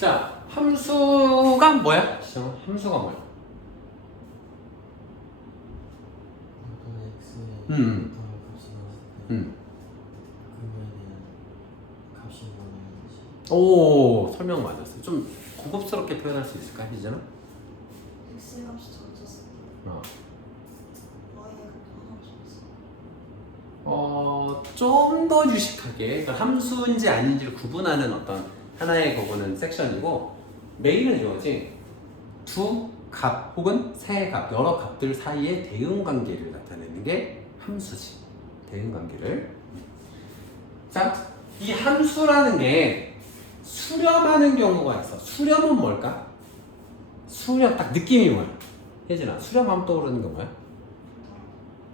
자, 함수가 뭐야? 시정 함수가 뭐야? X에 음. 값이 나왔을 때 그거에 대한 값이 뭐냐는지. 오, 설명 맞았어. 좀 고급스럽게 표현할 수 있을까, 희진아? X 값이 정해졌을 때 어. Y의 값도 정해졌어. 좀 더 유식하게 그러니까 함수인지 아닌지를 구분하는 어떤 하나의 그거는 섹션이고 메인은 이거지. 두 값 혹은 세 값, 여러 값들 사이의 대응 관계를 나타내는 게 함수지. 대응 관계를. 자, 이 함수라는 게 수렴하는 경우가 있어. 수렴은 뭘까? 수렴 딱 느낌이 뭐야? 혜진아, 수렴하면 떠오르는 게 뭐야?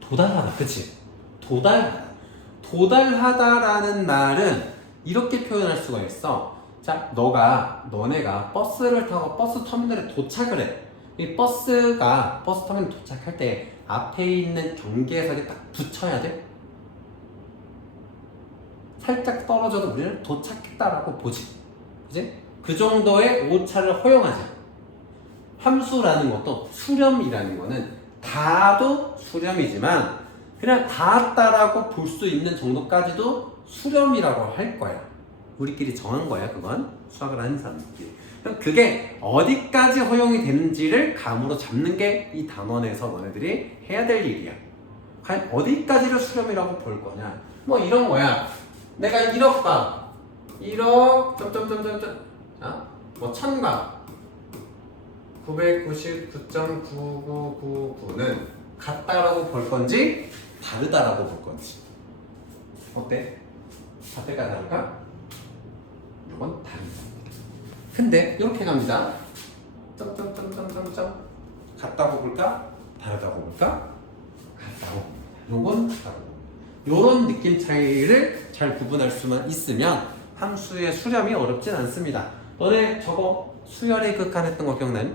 도달하다, 그치? 도달하다. 도달하다라는 말은 이렇게 표현할 수가 있어. 자, 너네가 버스를 타고 버스 터미널에 도착을 해. 이 버스 터미널에 도착할 때 앞에 있는 경계석에 딱 붙여야 돼. 살짝 떨어져도 우리는 도착했다라고 보지. 그치? 그 정도의 오차를 허용하지. 함수라는 것도 수렴이라는 거는 다도 수렴이지만 그냥 닿았다라고 볼 수 있는 정도까지도 수렴이라고 할 거야. 우리끼리 정한 거야, 그건. 수학을 하는 사람들끼리. 그럼 그게 어디까지 허용이 되는지를 감으로 잡는 게 이 단원에서 너네들이 해야 될 일이야. 과연 어디까지를 수렴이라고 볼 거냐. 뭐 이런 거야. 내가 1억 방, 1억 점점점점점, 뭐 1000강, 999.9999는 같다라고 볼 건지 다르다라고 볼 건지. 어때? 같을까 다를까? 이건 다른 겁니다. 근데 이렇게 갑니다. 점점점점점점 같다고 볼까? 다르다고 볼까? 같다고. 요건 다르고. 요런 느낌 차이를 잘 구분할 수만 있으면 함수의 수렴이 어렵진 않습니다. 너네 저거 수열의 극한했던 거 기억나니?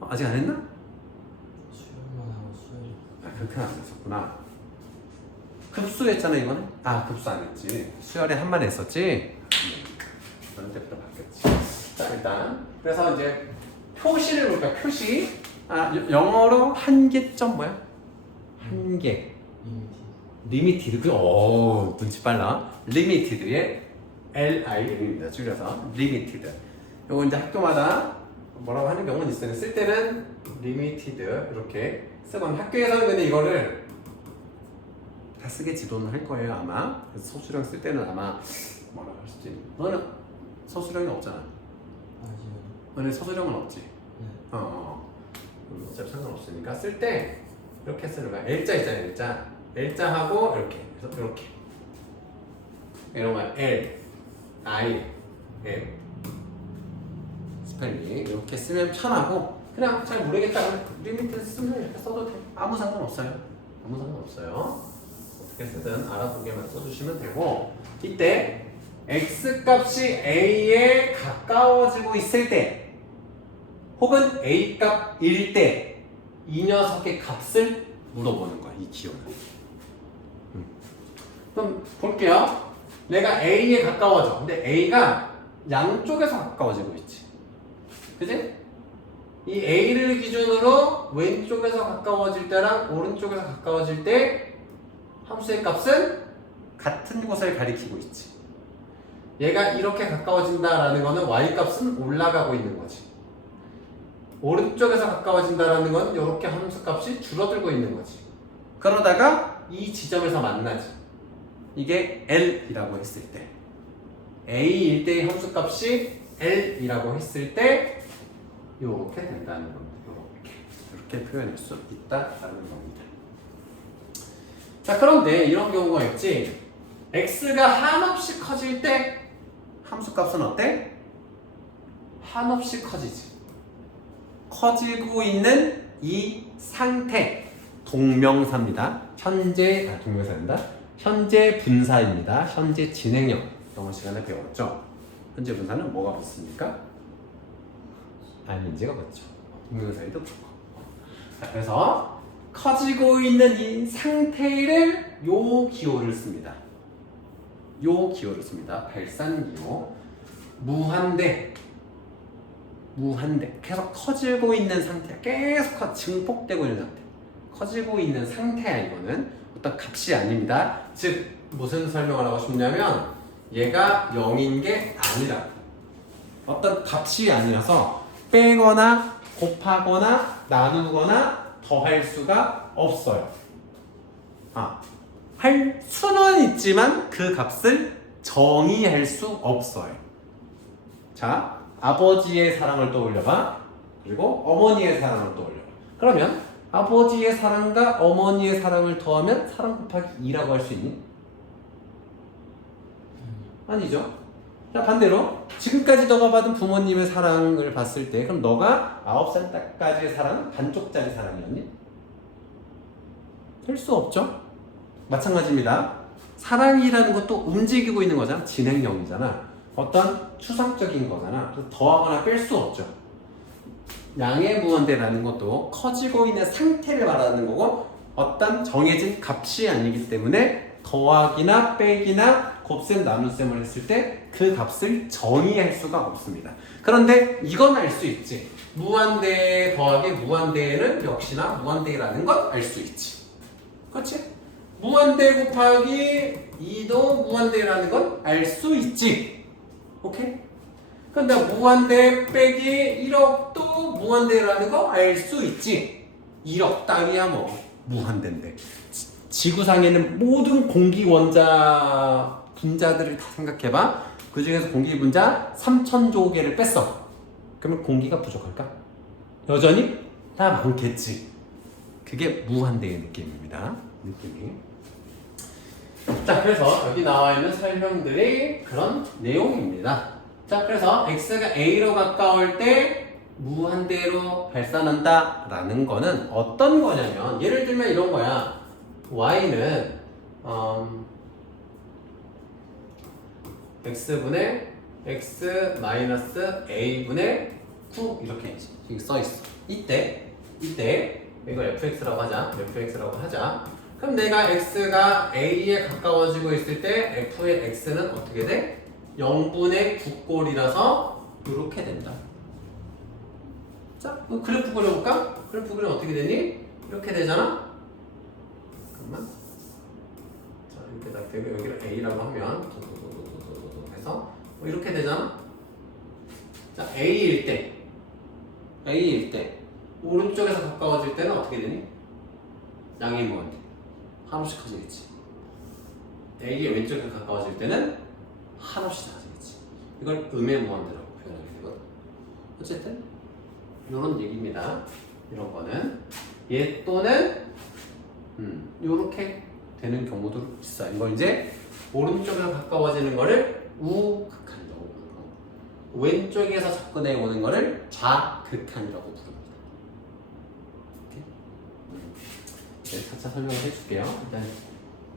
아직 안 했나? 수열만 하고 수열이. 극한 안 했었구나. 급수 했잖아 이거는? 급수 안 했지. 수열에 한 번 했었지? 그런 때부터 바뀌었지. 자, 일단 그래서 이제 표시를 볼까? 표시. 영어로 한계점 뭐야? 한계. 리미티드. 눈치 빨라. 리미티드의 LI입니다. 줄여서 리미티드. 요거 이제 학교마다 뭐라고 하는 경우는 있어요. 쓸 때는 리미티드 이렇게 쓰고 학교에서는 근데 이거를 다 쓰게 지도는 할 거예요 아마. 그래서 서술형 쓸 때는 아마 뭐라고 할 수도 있는. 너는 서술형이 없잖아. 아직은. 너네 서술형은 없지. 네. 어차피 상관없으니까 쓸 때 이렇게 쓰는 거야. L자 있잖아. L자. L자하고 이렇게. 그래서 이렇게. 이런 거야. L, I, M. 스펠링 이렇게 쓰면 편하고 그냥 잘 모르겠다 그러면 리미트 쓰면 이렇게 써도 돼. 아무 상관없어요. 아무 상관없어요. 어떻게 쓰든 알아보게만 써주시면 되고 이때 x 값이 a에 가까워지고 있을 때 혹은 a 값일 때 이 녀석의 값을 물어보는 거야. 이 기호는. 그럼 볼게요. 내가 a에 가까워져. 근데 a가 양쪽에서 가까워지고 있지. 그지? 이 A를 기준으로 왼쪽에서 가까워질 때랑 오른쪽에서 가까워질 때 함수의 값은 같은 곳을 가리키고 있지. 얘가 이렇게 가까워진다라는 거는 Y 값은 올라가고 있는 거지. 오른쪽에서 가까워진다라는 건 이렇게 함수 값이 줄어들고 있는 거지. 그러다가 이 지점에서 만나지. 이게 L이라고 했을 때 A일 때의 함수 값이 L이라고 했을 때 이렇게 된다는 겁니다. 이렇게 표현할 수 있다라는 겁니다. 자, 그런데 이런 경우가 있지. x가 한없이 커질 때 함수값은 어때? 한없이 커지지. 커지고 있는 이 상태 동명사입니다. 동명사입니다. 현재 분사입니다. 현재 진행형. 영어 시간에 배웠죠? 현재 분사는 뭐가 붙습니까? ING가 붙죠. 동명사에도 붙고. 자, 그래서 커지고 있는 이 상태를 요 기호를 씁니다. 요 기호를 씁니다. 발산기호. 무한대 무한대. 계속 커지고 있는 상태야. 계속 증폭되고 있는 상태. 커지고 있는 상태야. 이거는 어떤 값이 아닙니다. 즉 무슨 설명을 하고 싶냐면 얘가 0인 게 아니라 어떤 값이 아니라서 빼거나 곱하거나 나누거나 더할 수가 없어요. 할 수는 있지만 그 값을 정의할 수 없어요. 자, 아버지의 사랑을 떠올려봐. 그리고 어머니의 사랑을 떠올려봐. 그러면 아버지의 사랑과 어머니의 사랑을 더하면 사랑 곱하기 2라고 할 수 있니? 아니죠. 자, 반대로 지금까지 너가 받은 부모님의 사랑을 봤을 때 그럼 너가 9살 때까지의 사랑은 반쪽짜리 사랑이었니? 될 수 없죠. 마찬가지입니다. 사랑이라는 것도 움직이고 있는 거잖아. 진행형이잖아. 어떤 추상적인 거잖아. 그래서 더하거나 뺄 수 없죠. 양의 무한대라는 것도 커지고 있는 상태를 말하는 거고 어떤 정해진 값이 아니기 때문에 더하기나 빼기나 곱셈 나눗셈을 했을 때 그 값을 정의할 수가 없습니다. 그런데 이건 알 수 있지. 무한대 더하기 무한대는 역시나 무한대라는 건 알 수 있지. 그렇지? 무한대 곱하기 2도 무한대라는 건 알 수 있지. 오케이? 근데 무한대 빼기 1억도 무한대라는 거 알 수 있지. 1억 따위야 뭐 무한대인데. 지구상에는 모든 공기 원자 분자들을 다 생각해봐. 그 중에서 공기 분자 3,000조 개를 뺐어. 그러면 공기가 부족할까? 여전히 다 많겠지. 그게 무한대의 느낌입니다. 느낌이. 자, 그래서 여기 나와 있는 설명들이 그런 내용입니다. 자, 그래서 x가 a로 가까울 때 무한대로 발산한다 라는 거는 어떤 거냐면 예를 들면 이런 거야. y는 x분의 x 마이너스 a분의 9 이렇게 써 있어. 이때 이걸 fx라고 하자. fx라고 하자. 그럼 내가 x가 a에 가까워지고 있을 때 f의 x는 어떻게 돼? 0분의 9꼴이라서 이렇게 된다. 자, 그래프 그려볼까? 그래프 그리면 어떻게 되니? 이렇게 되잖아? 잠깐만. 자, 이렇게 딱 되고 여기를 a라고 하면 해서 이렇게 되잖아? 자, a일 때 오른쪽에서 가까워질 때는 어떻게 되니? 양의 무한대 한없이 커지겠지. a의 왼쪽에 가까워질 때는 한없이 작아지겠지. 이걸 음의 무한대라고 표현하게 되거든. 어쨌든 이런 얘기입니다. 이런 거는 얘 또는 이렇게 되는 경우도 있어. 이걸 이제 오른쪽에서 가까워지는 거를 우극한이라고 부르고 왼쪽에서 접근해 오는 거를 좌극한이라고 부릅니다. 네, 차차 설명을 해줄게요. 일단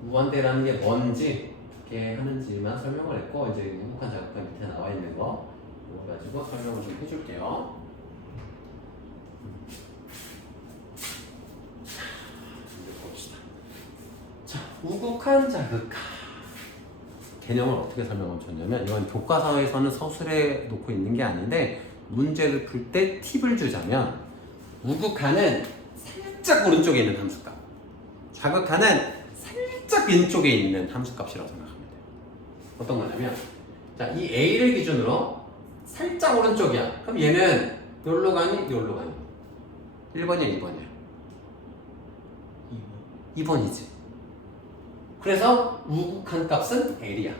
무한대라는 게 뭔지 어떻게 하는지만 설명을 했고 이제 우극한 좌극한 밑에 나와 있는 거 이거 가지고 설명을 좀 해줄게요. 자, 우극한 자극한 개념을 어떻게 설명을 줬냐면 이건 교과서에서는 서술에 놓고 있는 게 아닌데 문제를 풀 때 팁을 주자면 우극한은 살짝 오른쪽에 있는 함수값, 자극한은 살짝 왼쪽에 있는 함수값이라고 생각하면 돼요. 어떤 거냐면 자, 이 A를 기준으로 살짝 오른쪽이야. 그럼 얘는 여기로 가니? 여기로 가니? 1번이야 2번이야? 2번이지. 그래서 우극한 값은 L이야.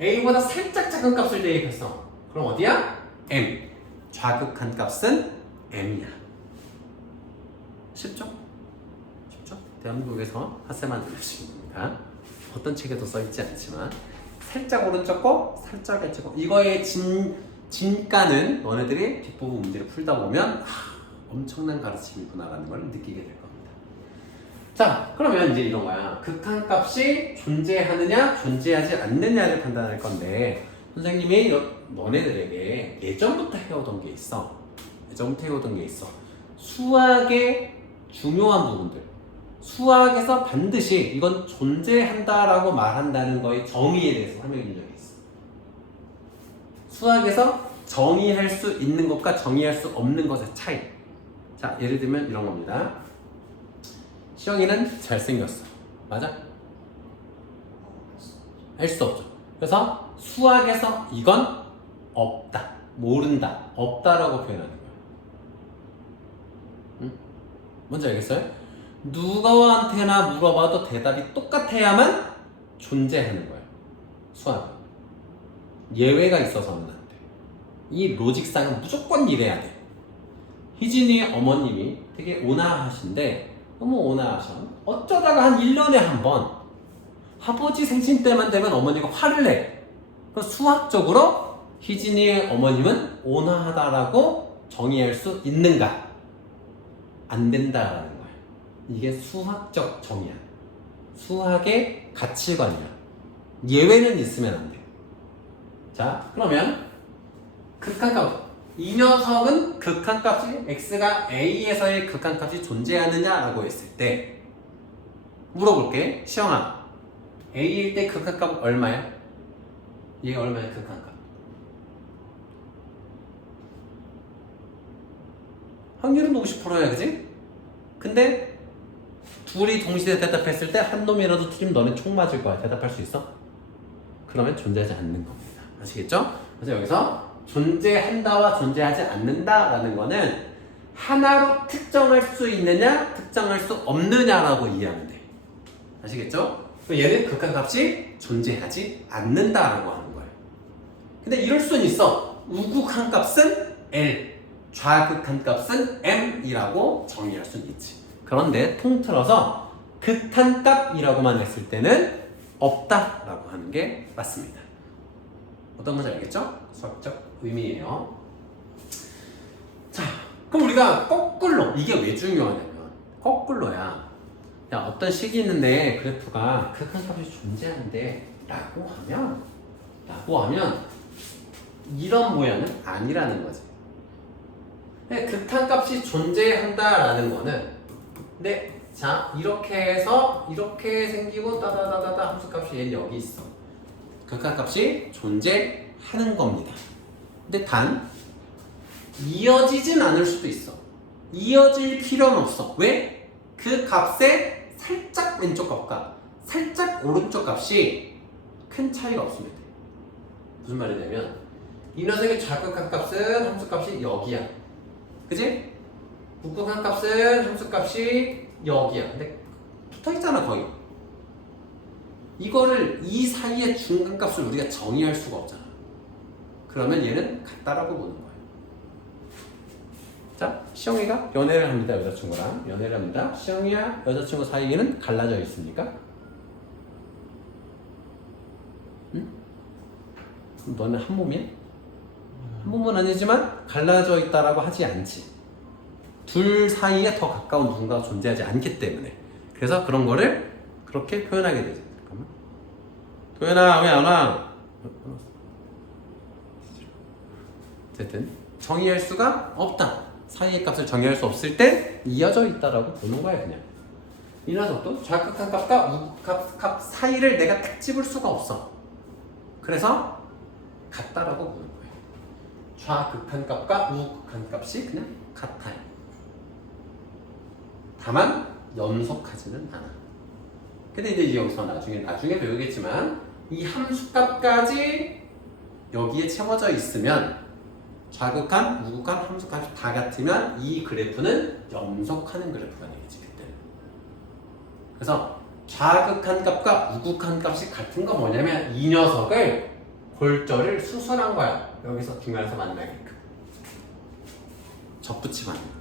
A보다 살짝 작은 값을 대입했어. 그럼 어디야? M. 좌극한 값은 M이야. 쉽죠? 쉽죠? 대한민국에서 핫세만 들으시는 겁니다. 어떤 책에도 써있지 않지만 살짝 오른쪽 거, 살짝 왼쪽 거. 이거의 진가는 너네들이 뒷부분 문제를 풀다 보면 엄청난 가르침이구나라는 걸 느끼게 될 겁니다. 자, 그러면 이제 이런 거야. 극한값이 존재하느냐 존재하지 않느냐를 판단할 건데 선생님이 너네들에게 예전부터 해오던 게 있어. 수학의 중요한 부분들, 수학에서 반드시 이건 존재한다라고 말한다는 거의 정의에 대해서 설명해 준 적이 있어. 수학에서 정의할 수 있는 것과 정의할 수 없는 것의 차이. 자, 예를 들면 이런 겁니다. 시영이는 잘생겼어. 맞아? 알 수 없죠. 그래서 수학에서 이건 없다, 모른다, 없다라고 표현하는 거예요. 응? 뭔지 알겠어요? 누구한테나 물어봐도 대답이 똑같아야만 존재하는 거예요. 수학은. 예외가 있어서는 안 돼. 이 로직상은 무조건 이래야 돼. 희진이 어머님이 되게 온화하신데 너무 온화하셔. 어쩌다가 한 1년에 한 번 아버지 생신 때만 되면 어머니가 화를 내. 그럼 수학적으로 희진이의 어머님은 온화하다라고 정의할 수 있는가? 안 된다라는 거야. 이게 수학적 정의야. 수학의 가치관이야. 예외는 있으면 안 돼. 자, 그러면 극한값. 이 녀석은 극한값이 x가 a에서의 극한값이 존재하느냐라고 했을 때 물어볼게. 시영아, a일 때 극한값 얼마야? 얘가 얼마야 극한값? 확률은 50%야, 그지? 근데 둘이 동시에 대답했을 때 한 놈이라도 틀리면 너는 총 맞을 거야. 대답할 수 있어? 그러면 존재하지 않는 겁니다. 아시겠죠? 그래서 여기서 존재한다와 존재하지 않는다라는 거는 하나로 특정할 수 있느냐, 특정할 수 없느냐라고 이해하면 돼. 아시겠죠? 얘는 극한값이 존재하지 않는다라고 하는 거예요. 근데 이럴 수는 있어. 우극한값은 L, 좌극한값은 M이라고 정의할 수는 있지. 그런데 통틀어서 극한값이라고만 했을 때는 없다라고 하는 게 맞습니다. 어떤 건지 알겠죠? 수학적 의미예요. 자, 그럼 우리가 거꾸로, 이게 왜 중요하냐면 거꾸로야. 야, 어떤 식이 있는데 그래프가 극한값이 존재하는데 라고 하면 이런 모양은 아니라는 거지. 극한값이 존재한다라는 거는 근데 자, 이렇게 해서 이렇게 생기고 따다다다다 함수값이 얘는 여기 있어. 극한값이 존재하는 겁니다. 근데 단 이어지진 않을 수도 있어. 이어질 필요는 없어. 왜? 그 값의 살짝 왼쪽 값과 살짝 오른쪽 값이 큰 차이가 없으면 돼. 무슨 말이냐면 이 녀석의 좌극한값은 함수값이 여기야. 그지? 우극한값은 함수값이 여기야. 근데 붙어있잖아 거의. 이거를 이 사이의 중간값을 우리가 정의할 수가 없잖아. 그러면 얘는 같다라고 보는 거예요. 자, 시영이가 연애를 합니다. 여자친구랑 연애를 합니다. 시영이와 여자친구 사이에는 갈라져 있습니까? 응? 그럼 너는 한 몸이야? 한 몸은 아니지만 갈라져 있다라고 하지 않지. 둘 사이에 더 가까운 누군가가 존재하지 않기 때문에. 그래서 그런 거를 그렇게 표현하게 되죠. 잠깐만. 도연아, 왜 안 와? 어쨌든 정의할 수가 없다. 사이의 값을 정의할 수 없을 때 이어져 있다라고 보는 거야. 그냥 이 녀석도 좌극한값과 우극한값 사이를 내가 딱 집을 수가 없어. 그래서 같다라고 보는 거예요. 좌극한값과 우극한값이 그냥 같아요. 다만 연속하지는 않아. 근데 이제 여기서 나중에 배우겠지만 이 함수값까지 여기에 채워져 있으면 좌극한, 우극한, 함수값이 다 같으면 이 그래프는 연속하는 그래프가 되겠지 그때는. 그래서 좌극한 값과 우극한 값이 같은 거 뭐냐면 이 녀석을 골절을 수술한 거야. 여기서 중간에서 만나게끔 접붙이면 안 돼.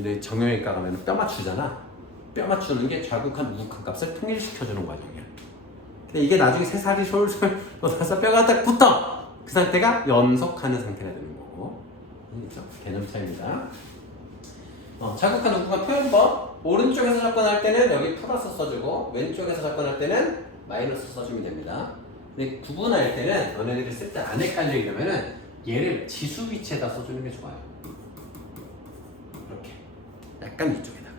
얘네 정형외과 가면 뼈 맞추잖아. 뼈 맞추는 게 좌극한, 우극한 값을 통일시켜주는 과정이야. 근데 이게 나중에 새살이 솔솔 돋아서 뼈가 딱 붙어. 그 상태가 연속하는 상태가 되는 거고. 그렇죠? 개념 차이입니다. 자극한 우극한 표현법. 오른쪽에서 접근할 때는 여기 플러스 써주고 왼쪽에서 접근할 때는 마이너스 써주면 됩니다. 근데 구분할 때는 너네들이 쓸 때 안 헷갈리려면은 얘를 지수 위치에다 써주는 게 좋아요. 이렇게 약간 이쪽에다가.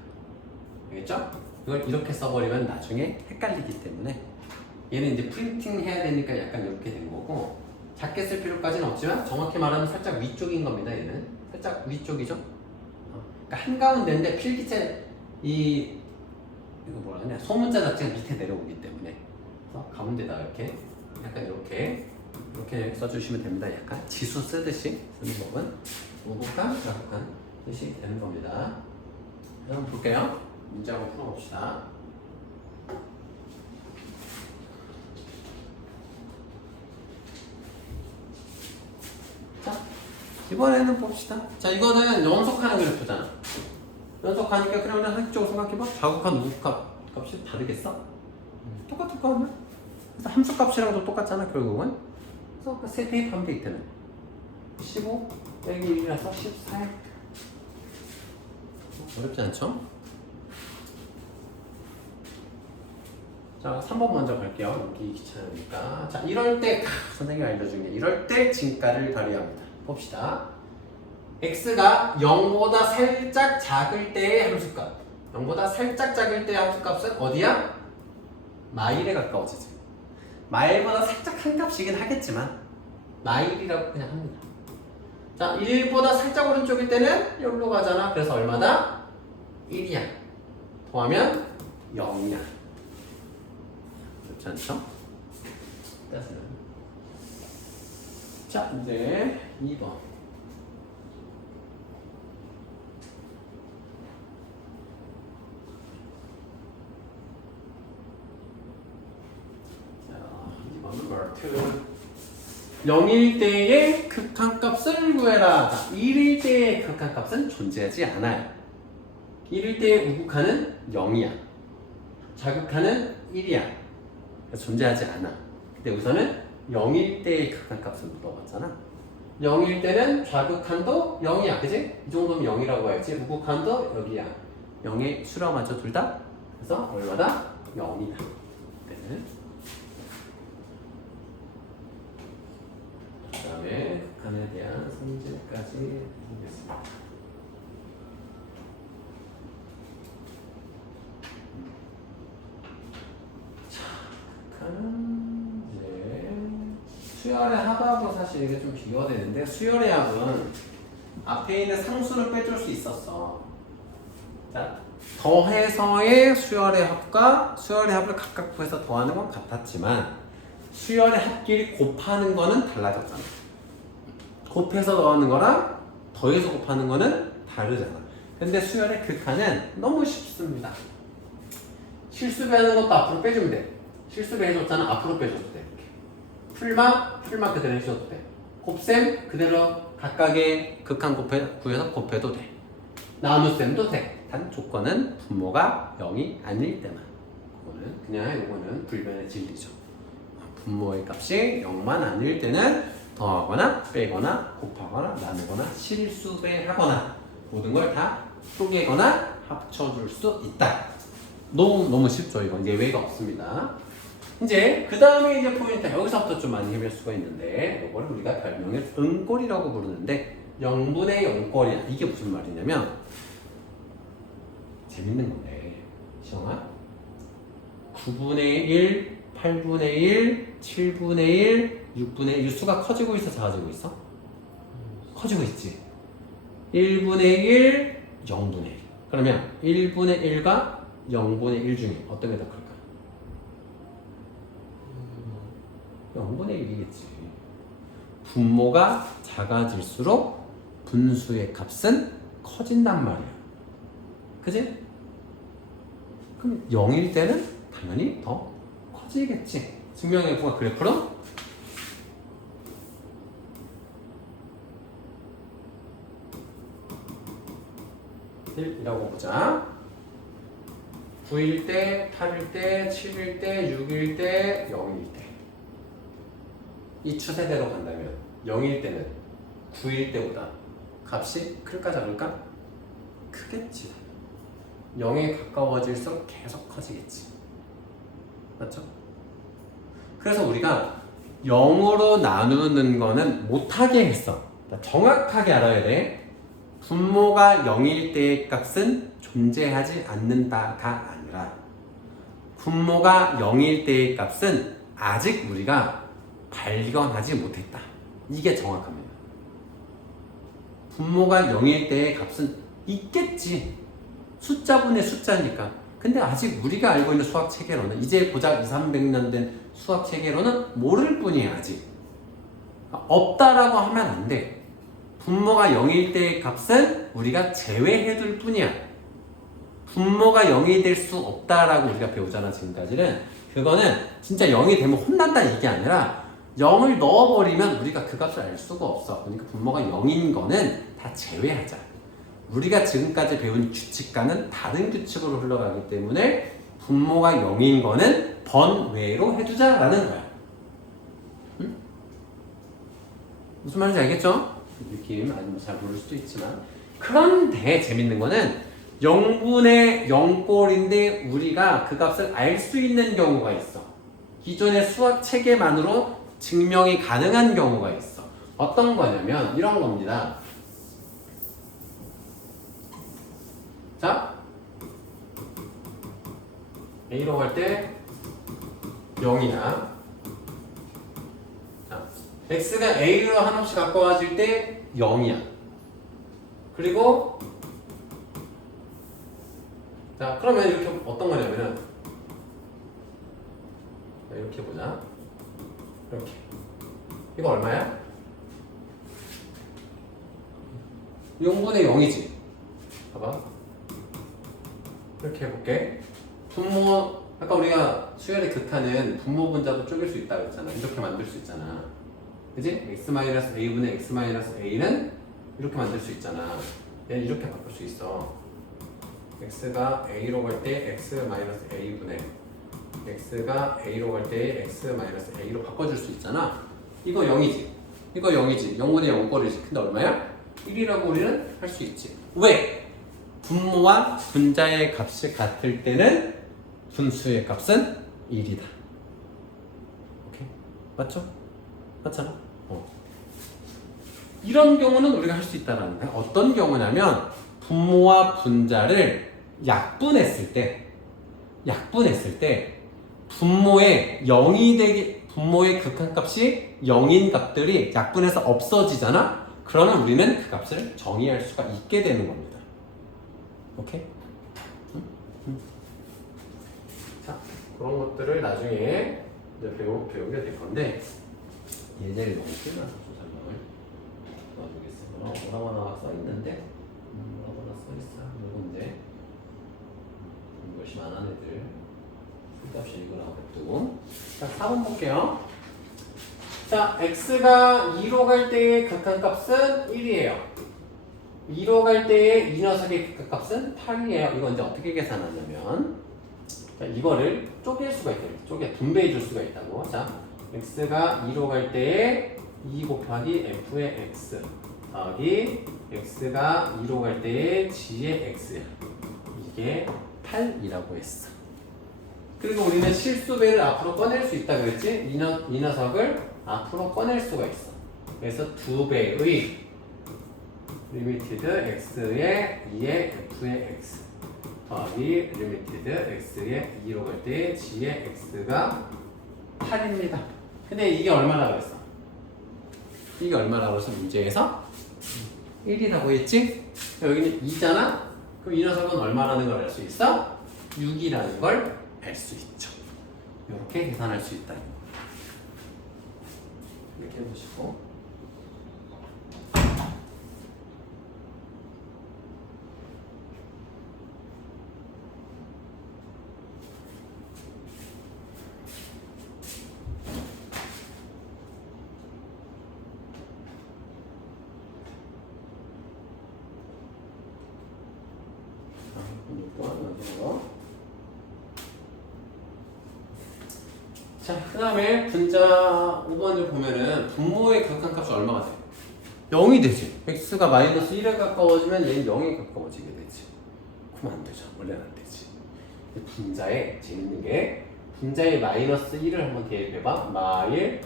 알겠죠? 이걸 이렇게 써버리면 나중에 헷갈리기 때문에 얘는 이제 프린팅 해야 되니까 약간 이렇게 된 거고 작게 쓸 필요까지는 없지만 정확히 말하면 살짝 위쪽인 겁니다. 얘는 살짝 위쪽이죠. 그러니까 한가운데인데 필기체 이거 뭐라 하냐 소문자 자체가 밑에 내려오기 때문에 그래서 가운데다 이렇게 약간 이렇게 써주시면 됩니다. 약간 지수 쓰듯이 쓰는 법은 우극한, 좌극한 뜻이 되는 겁니다. 한번 볼게요. 문제 한번 풀어봅시다. 자, 이번에는 봅시다. 자, 이거는 연속하는 그래프잖아. 연속하니까 그러면 한쪽으로 생각해봐. 좌극한, 우극한 값이 다르겠어? 똑같을 거 아니야? 그래서 함수 값이랑도 똑같잖아, 결국은. 그래서 그 세 대입하면 돼, 이때는. 15 빼기 1이라서 14. 어렵지 않죠? 자, 3번 먼저 갈게요. 여기 귀찮으니까. 자, 이럴 때, 선생님이 알려준 게 이럴 때 진가를 발휘합니다. 봅시다. x가 0보다 살짝 작을 때의 함수값. 0보다 살짝 작을 때의 함수값은 어디야? 마일에 가까워지지. 마일보다 살짝 한 값이긴 하겠지만 마일이라고 그냥 합니다. 자, 1보다 살짝 오른쪽일 때는 여기로 가잖아. 그래서 얼마다? 1이야. 더하면 0이야. 그렇지 않죠? 자, 이제 2번. 자, 2번은 마트. 0일 때의 극한값을 구해라. 1일 때의 극한값은 존재하지 않아요. 1일 때의 우극한은 0이야. 좌극한은 1이야. 존재하지 않아. 근데 우선은 0일 때의 극한값을 물어봤잖아. 0일 때는 좌극한도 0이야. 그지? 이 정도면 0이라고 해야지. 우극한도 여기야. 0에 수렴하죠, 둘 다? 그래서 얼마다? 0이다. 그때는. 그 다음에 극한에 대한 성질까지 보겠습니다. 자, 극한은 이제 수열의 합하고 사실 이게 좀 비교가 되는데 수열의 합은 앞에 있는 상수를 빼줄 수 있었어. 자, 더해서의 수열의 합과 수열의 합을 각각 구해서 더하는 건 같았지만 수열의 합끼리 곱하는 거는 달라졌잖아. 곱해서 더하는 거랑 더해서 곱하는 거는 다르잖아. 근데 수열의 극한은 너무 쉽습니다. 실수배하는 것도 앞으로 빼주면 돼. 실수배 해줬잖아. 앞으로 빼줘도 돼. 풀마 그대로 해줘도 돼. 곱셈 그대로 각각의 극한 구해서 곱해도 돼. 나누셈도 돼. 단 조건은 분모가 0이 아닐 때만. 이거는 불변의 진리죠. 분모의 값이 0만 아닐 때는 더하거나 빼거나 곱하거나 나누거나 실수배하거나 모든 걸 다 쪼개거나 합쳐줄 수 있다. 너무 쉽죠. 이건 예외가 없습니다. 이제 그 다음에 이제 포인트, 여기서부터 좀 많이 해볼 수가 있는데 이걸 우리가 별명을 응꼴이라고 부르는데 0분의 0꼴이야. 이게 무슨 말이냐면 재밌는 건데 시영아 9분의 1, 8분의 1, 7분의 1, 6분의 1 수가 커지고 있어? 작아지고 있어? 커지고 있지. 1분의 1, 0분의 1. 그러면 1분의 1과 0분의 1 중에 어떤 게 더 클까? 0분의 1이겠지. 분모가 작아질수록 분수의 값은 커진단 말이야. 그지? 그럼 0일 때는 당연히 더 커지겠지. 증명해보가 그래프로 이라고 보자. 9일 때, 8일 때, 7일 때, 6일 때, 0일 때. 이 추세대로 간다면 0일 때는 9일 때보다 값이 클까 작을까? 크겠지. 0에 가까워질수록 계속 커지겠지. 맞죠? 그래서 우리가 0으로 나누는 거는 못하게 했어. 정확하게 알아야 돼. 분모가 0일 때의 값은 존재하지 않는다가 아니라 분모가 0일 때의 값은 아직 우리가 발견하지 못했다. 이게 정확합니다. 분모가 0일 때의 값은 있겠지. 숫자분의 숫자니까. 근데 아직 우리가 알고 있는 수학 체계로는 이제 고작 200~300년 된 수학 체계로는 모를 뿐이야 아직. 없다라고 하면 안 돼. 분모가 0일 때의 값은 우리가 제외해둘 뿐이야. 분모가 0이 될 수 없다라고 우리가 배우잖아 지금까지는. 그거는 진짜 0이 되면 혼난다 이게 아니라 0을 넣어버리면 우리가 그 값을 알 수가 없어. 그러니까 분모가 0인 거는 다 제외하자. 우리가 지금까지 배운 규칙과는 다른 규칙으로 흘러가기 때문에 분모가 0인 거는 번외로 해두자라는 거야. 응? 무슨 말인지 알겠죠? 느낌 아니면 잘 모를 수도 있지만. 그런데 재밌는 거는 0분의 0꼴인데 우리가 그 값을 알 수 있는 경우가 있어. 기존의 수학 체계만으로 증명이 가능한 경우가 있어. 어떤 거냐면 이런 겁니다. 자, A로 갈 때 0이야. 자, X가 A로 한없이 가까워질 때 0이야. 그리고 자, 그러면 이렇게 어떤 거냐면은 이렇게 보자. 이렇게. 이거 얼마야? 0분의 0이지. 봐봐. 이렇게 해볼게. 분모, 아까 우리가 수열의 극한은 분모 분자도 쪼갤 수 있다고 했잖아. 이렇게 만들 수 있잖아. 그지? x-a분의 x-a는 이렇게 만들 수 있잖아. 얘는 이렇게 바꿀 수 있어. x가 a로 갈 때 x-a분의 x가 a로 갈 때 x-a로 바꿔줄 수 있잖아. 이거 0이지. 이거 0이지. 0분의 0꼴이지. 근데 얼마야? 1이라고 우리는 할 수 있지. 왜? 분모와 분자의 값이 같을 때는 분수의 값은 1이다. 오케이? 맞죠? 맞잖아? 이런 경우는 우리가 할 수 있다는 거야. 어떤 경우냐면 분모와 분자를 약분했을 때 분모의 0이 되기 분모의 극한값이 0인 값들이 약분해서 없어지잖아? 그러면 우리는 그 값을 정의할 수가 있게 되는 겁니다. 오케이? 자, 그런 것들을 나중에 이제 배우게 될 건데 예제를 너무 끝나서 설명을 넣어주겠습니다. 뭐라고 써있는데 뭐라고 써있어. 이거 이제 열심히 안 한 애들 풀값이 이거라고 냅두고. 자, 4번 볼게요. 자, x가 2로 갈 때의 극한값은 1이에요. 2로 갈 때의 이 녀석의 극한값은 8이에요. 이건 이제 어떻게 계산하냐면 자, 이거를 쪼갤 수가 있대요. 분배해 줄 수가 있다고. 자, x가 2로 갈 때의 2 곱하기 f의 x 더하기 x가 2로 갈 때의 g의 x야. 이게 8이라고 했어. 그리고 우리는 실수배를 앞으로 꺼낼 수 있다 그랬지? 이 녀석을 앞으로 꺼낼 수가 있어. 그래서 2배의 리미티드 x의 2의 f의 x 더하기 리미티드 x의 2로 갈 때 g의 x가 8입니다. 근데 이게 얼마라고 했어? 이게 얼마라고 해서 문제에서 1이라고 했지? 여기는 2잖아? 그럼 이 녀석은 얼마라는 걸 알 수 있어? 6이라는 걸 알 수 있죠. 이렇게 계산할 수 있다. 이렇게 해보시고. 자, 그 다음에 분자 5번을 보면은 분모의 극한값이 얼마가 돼? 0이 되지. x가 마이너스 1에 가까워지면 얘는 0에 가까워지게 되지. 그럼 안 되죠. 원래는 안 되지. 분자에 재밌는 게 분자에 마이너스 1을 한번 대입해봐. 마이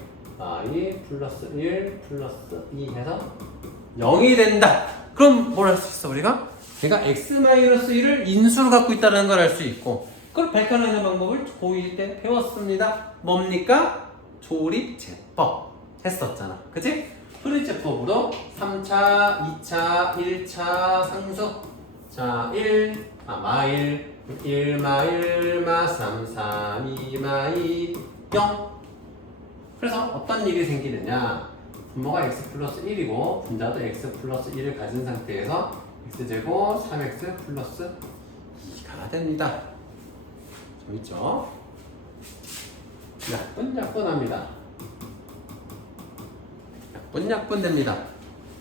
플러스 1 플러스 2 해서 0이 된다. 그럼 뭘 할 수 있어 우리가? 그러니까 x-1을 인수로 갖고 있다는 걸 알 수 있고, 그걸 밝혀내는 방법을 고1 때 배웠습니다. 뭡니까? 조립제법 했었잖아. 그치? 프리제법으로 3차, 2차, 1차 상수. 자, 마일, 1마, 3, 3, 2마, 2, 0. 그래서 어떤 일이 생기느냐? 분모가 x 플러스 1이고 분자도 x 플러스 1을 가진 상태에서 x제곱 3x 플러스 2가 됩니다. 재밌죠? 약분합니다. 약분 됩니다.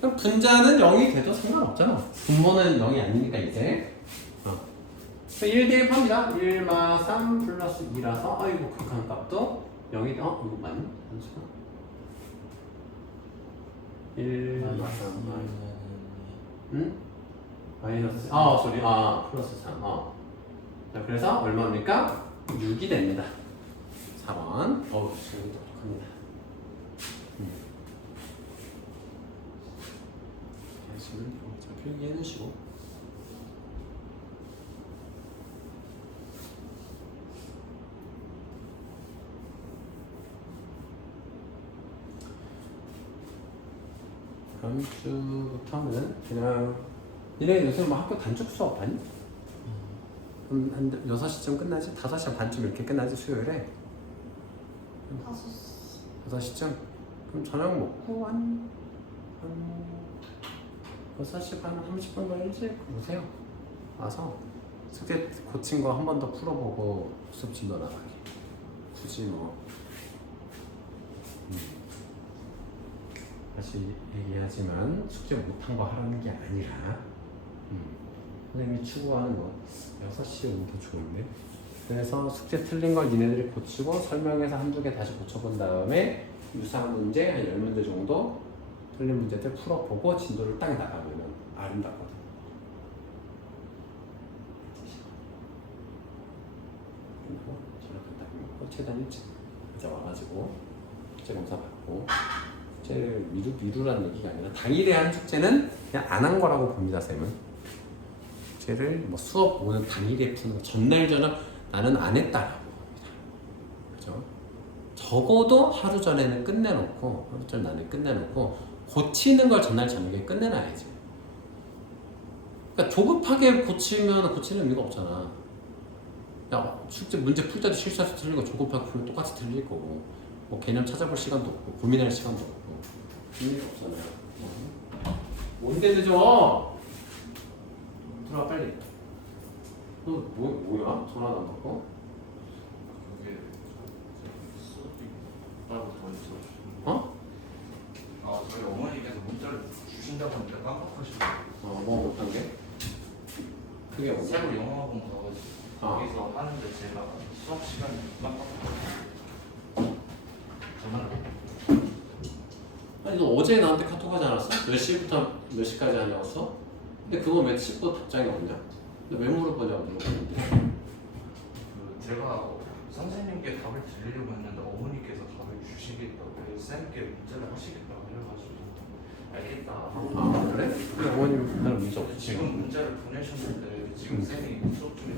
그럼 분자는 0이 돼도 상관없잖아. 분모는 0이 아니니까 이제 1 대입합니다. 1마 3 플러스 2라서 아이고 극한 값도 0이 이거 맞니? 잠시만 1마 3 응? 마이너스 플러스 3 자, 그래서 얼마입니까? 6이 됩니다. 4번 지금 똑똑합니다. 자, 필기해 놓으시고 다음 주부터는 그냥 니네 요새 뭐 학교 단축 수업 하니? 그럼 한 6시쯤 끝나지? 5시 반쯤 이렇게 끝나지 수요일에? 5시쯤? 그럼 저녁 먹고 한 6시 반 30분 더 일찍 오세요. 와서 숙제 고친 거 한 번 더 풀어보고 수업 진도 나가게. 굳이 뭐 다시 얘기하지만 숙제 못한 거 하라는 게 아니라 선생님이 추구하는 거 6시에 오면 더 좋은데. 그래서 숙제 틀린 걸 니네들이 고치고 설명해서 한두 개 다시 고쳐본 다음에 유사한 문제 한 10문제 정도 틀린 문제들 풀어보고 진도를 딱 나가면 아름답거든. 그리고 저녁 딱 먹고 최대한 일찍 이제 와가지고 숙제 검사 받고 숙제를 미루라는 얘기가 아니라 당일에 한 숙제는 그냥 안 한 거라고 봅니다. 쌤은 숙제를 뭐 수업 오는 당일에 푸는 거 전날 저녁 나는 안 했다라고 봅니다. 그죠? 적어도 하루 전에는 끝내놓고 하루 전 안에 끝내놓고 고치는 걸 전날 저녁에 끝내놔야지. 그러니까 조급하게 고치면 고치는 의미가 없잖아. 야, 숙제 문제 풀 때도 실수해서 틀린 거 조급하게 풀면 똑같이 틀릴 거고 뭐 개념 찾아볼 시간도 없고 고민할 시간도 없고 의미가 없잖아요. 뭔데 늦어? 들어와 빨리. 너 뭐야? 전화도 안 받고? 그게 수업이 따로 더 있어. 어? 저희 어머니께서 문자를 주신다고 하니까 깜빡하시고 뭐 못한 게? 그게 뭐야? 새로 영어학원 가가지고 거기서 하는데 제가 수업 시간이 깜빡하고 전화를 아니 너 어제 나한테 카톡 하지 않았어? 몇 시부터 몇 시까지 하냐고 써? 근데 그거 왜 씹고 답장이 없냐? 너 왜 물어보냐고 물어보는데 제가 선생님께 답을 드리려고 했는데 어머니께서 답을 주시겠다고 쌤께 문자를 하시겠다고 해가지고 알겠다 하고 그래? 그래 어머님 나는 문자 없지. 지금 문자를 보내셨는데 지금 쌤이 수업 중에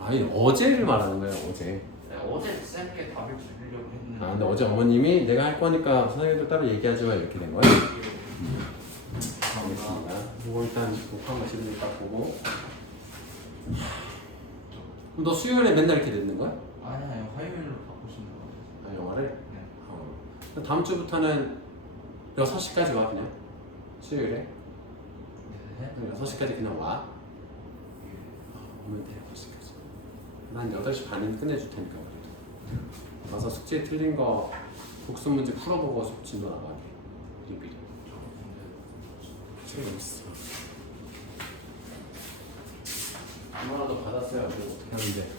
아니 어제를 말하는 거야 어제. 어제 쌤께 답을 드리려고 했는데 근데 어제 어머님이 내가 할 거니까 선생님들 따로 얘기하지 마 이렇게 된 거야? 알겠습니다. 이거 일단 녹화한 거 지금 딱 보고. 그럼 너 수요일에 맨날 이렇게 듣는 거야? 아니요 화요일로 바꾸시는 거 같아요. 영화를? 네. 다음 주부터는 6시까지 와 그냥 수요일에 네. 6시까지 그냥 와. 오면 돼 6시까지. 난 8시 반이면 끝내줄 테니까 그래도 와서 숙제 틀린 거 복습 문제 풀어보고 수업 진도 나가게 미리. 재밌어. 아무나도 받았어요. 이거 어떻게 하는데?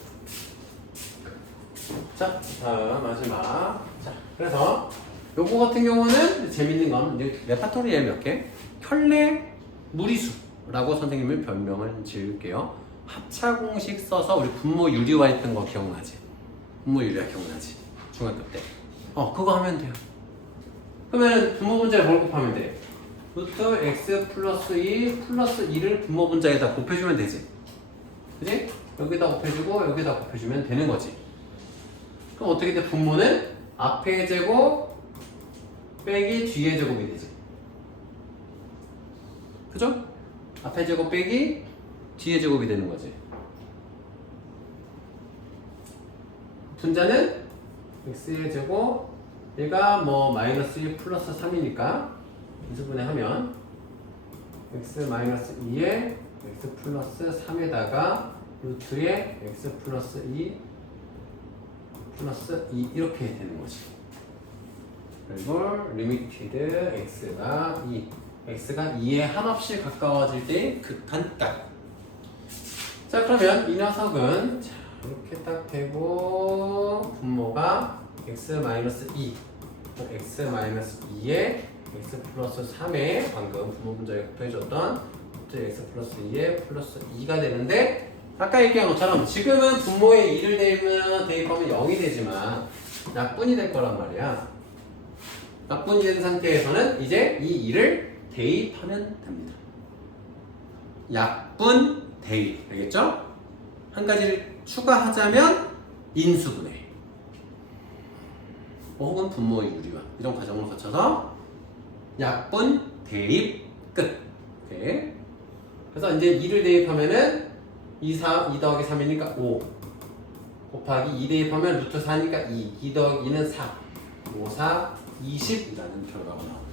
자, 다음 마지막. 자, 그래서 요거 같은 경우는 재밌는 건 레파토리에 몇 개? 혈내 무리수라고 선생님을 별명을 지을게요. 합차 공식 써서 우리 분모 유리화 했던 거 기억나지? 분모 유리화 기억나지? 중학교 때. 그거 하면 돼요. 그러면 분모 분자에 뭘 곱하면 돼? 루트 x 플러스 2 플러스 2를 분모 분자에다 곱해주면 되지. 그지? 여기다 곱해주고 여기다 곱해주면 되는 거지. 그럼 어떻게 돼? 분모는 앞에 제곱 빼기 뒤에 제곱이 되지. 그죠? 앞에 제곱 빼기 뒤에 제곱이 되는 거지. 분자는 x의 제곱 얘가 뭐 마이너스 1 플러스 3이니까 인수분해 하면 x 마이너스 2에 x 플러스 3에다가 루트에 x 플러스 2 플러스 2 이렇게 되는 거지. 그리고 리미티드 x가 2 x가 2에 한없이 가까워질 때 극한값. 자 그러면 이 녀석은 자, 이렇게 딱 되고 분모가 x-2 x-2에 x 플러스 3에 방금 분모 분자에 곱해줬던 x 플러스 2에 플러스 2가 되는데 아까 얘기한 것처럼 지금은 분모에 2를 대입하면 0이 되지만 약분이 될 거란 말이야. 약분이 된 상태에서는 이제 이 2를 대입하면 됩니다. 약분 대입 알겠죠? 한 가지를 추가하자면 인수분해 혹은 분모의 유리화 이런 과정을 거쳐서 약분 대입 끝. 오케이. 그래서 이제 2를 대입하면은 2 더하기 3이니까 5 곱하기 2 대입하면 루트 4니까 2 더하기 2는 4 5, 4, 20이라는 결과가 나옵니다.